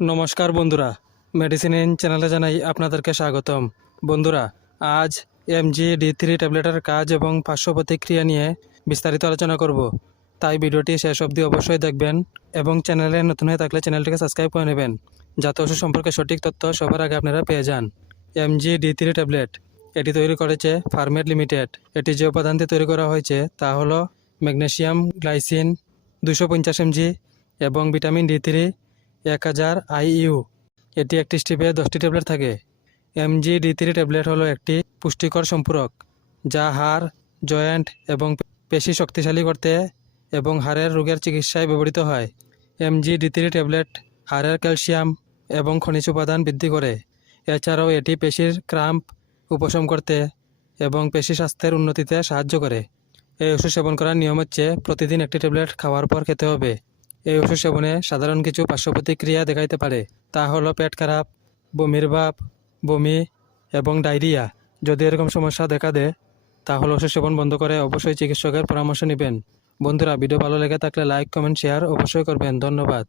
নমস্কার বন্ধুরা। Medicine in চ্যানেলে জানাই আপনাদেরকে স্বাগতম। বন্ধুরা, আজ এমজি ডি থ্রি ট্যাবলেটের কাজ এবং পার্শ্ব প্রতিক্রিয়া নিয়ে বিস্তারিত আলোচনা করব। তাই ভিডিওটি শেষ অবধি অবশ্যই দেখবেন এবং চ্যানেলে নতুন হয়ে থাকলে চ্যানেলটিকে সাবস্ক্রাইব করে নেবেন, যাতে ওষুধ সম্পর্কে সঠিক তথ্য সবার আগে আপনারা পেয়ে যান। এমজি ডি থ্রি ট্যাবলেট এটি তৈরি করেছে ফার্মেট লিমিটেড এটি যে উপাদান দিয়ে তৈরি করা হয়েছে তা হলো ম্যাগনেশিয়াম গ্লাইসিন দুশো পঞ্চাশ এমজি এবং ভিটামিন ডি থ্রি এক হাজার আইইউ এটি একটি স্টিপে দশটি ট্যাবলেট থাকে। এমজি ডি থ্রি ট্যাবলেট হলো একটি পুষ্টিকর সম্পূরক, যা হাড়, জয়েন্ট এবং পেশি শক্তিশালী করতে এবং হাড়ের রোগের চিকিৎসায় ব্যবহৃত হয়। এমজি ডি থ্রি ট্যাবলেট হাড়ের ক্যালসিয়াম এবং খনিজ উপাদান বৃদ্ধি করে। এছাড়াও এটি পেশির ক্রাম্প উপশম করতে এবং পেশি স্বাস্থ্যের উন্নতিতে সাহায্য করে। এই ওষুধ সেবন করার নিয়ম হচ্ছে প্রতিদিন একটি ট্যাবলেট খাওয়ার পর খেতে হবে। এই ওষুধ সেবনে সাধারণ কিছু পার্শ্ব প্রতিক্রিয়া দেখাইতে পারে। তা হলো পেট খারাপ, বমির ভাব, বমি এবং ডায়রিয়া। যদি এরকম সমস্যা দেখা দেয়, তাহলে ওষুধ সেবন বন্ধ করে অবশ্যই চিকিৎসকের পরামর্শ নেবেন। বন্ধুরা, ভিডিও ভালো লেগে থাকলে লাইক, কমেন্ট, শেয়ার অবশ্যই করবেন। ধন্যবাদ।